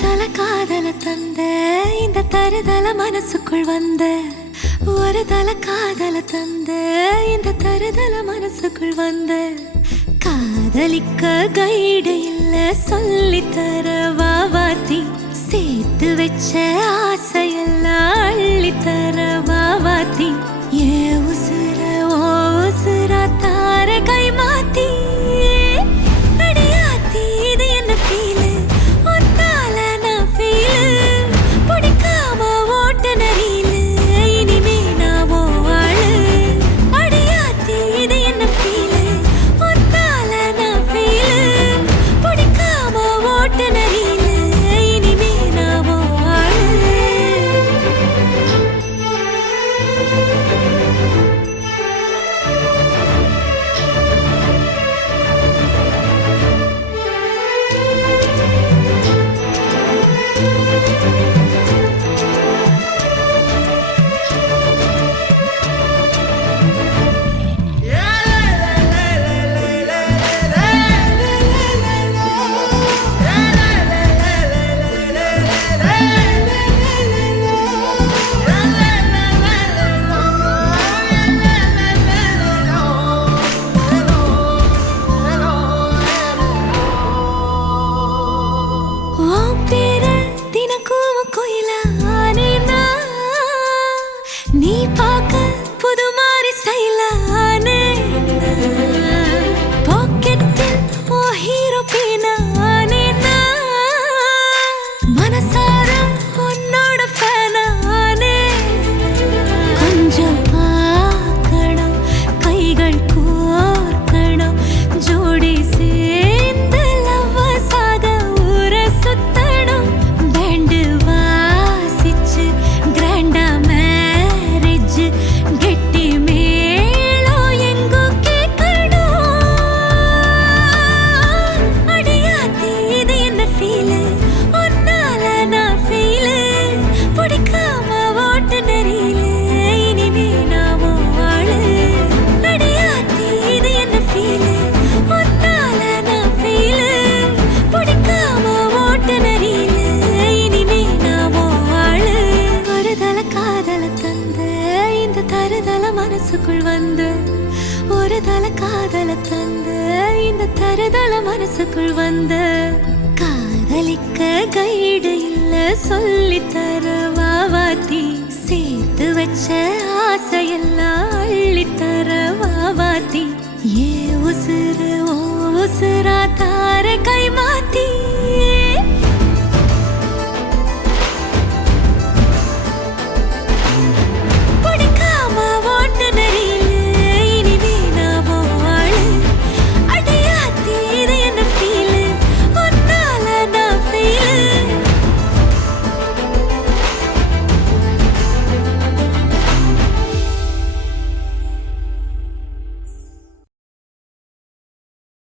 தல காதல தந்த இந்த தருதல மனசுக்குள் வந்த ஒரு தல காதல தந்த இந்த தருதல மனசுக்குள் வந்த காதலிக்க கைடு இல்ல சொல்லி தர வாவாத்தி சேர்த்து வச்ச ஆசையெல்லாம் அள்ளி தர வாவாத்தி ஏ உசுர ஓ உசுரா தார கை மாத்தி அடியாத்தி இது என்ன ஃபீலு ஒன்னால நான் ஃபீலு பிடிக்காம ஓட்ட நரியிலு இனிமே நான் ஓ ஆளு அடியாத்தி இது என்ன ஃபீலு ஒன்னால நான் ஃபீலு பிடிக்காம ஓட்ட நரியிலு இனிமே நான் ஓ ஆளு நீ பார்க்க புது மாதிரி ஸ்டைலானே பாக்கெட்டில் ஓ ஹீரோ பீனானே மனசார உன்னோட ஃபேனானே கொஞ்சம் பார்க்கணும் கைகள் கோர்க்கணும் ஜோடி சேர்ந்து லவ்வசாக ஊர சுத்தணும் பேண்டு வாசிச்சு கிராண்டா கெட்டி மேளம் எங்கோ கேட்கணும் அடியாத்தி இது என்ன ஃபீலு ஒன்னால நான் ஃபீலு பிடிக்காம ஓட்டு நெறியிலு இனிமே நான் ஓ ஆளு அடியாத்தி இது என்ன ஃபீலு ஒன்னால நான் ஃபீலு பிடிக்காம ஓட்டு நெறியிலு இனிமே நான் ஓ ஆளு ஒரு தல காதல தந்த இந்த தருதல மனசுக்குள் வந்து ஒரு தல காதல தந்த இந்த தருதல மனசுக்குள் வந்து காதலிக்க கைடு இல்ல சொல்லி தர வாவாத்தி சேர்த்து வச்ச ஆசையெல்லாம் அள்ளி தர வாவாத்தி ஏ உசுறு ஓ உசுரா தார கை மாத்தி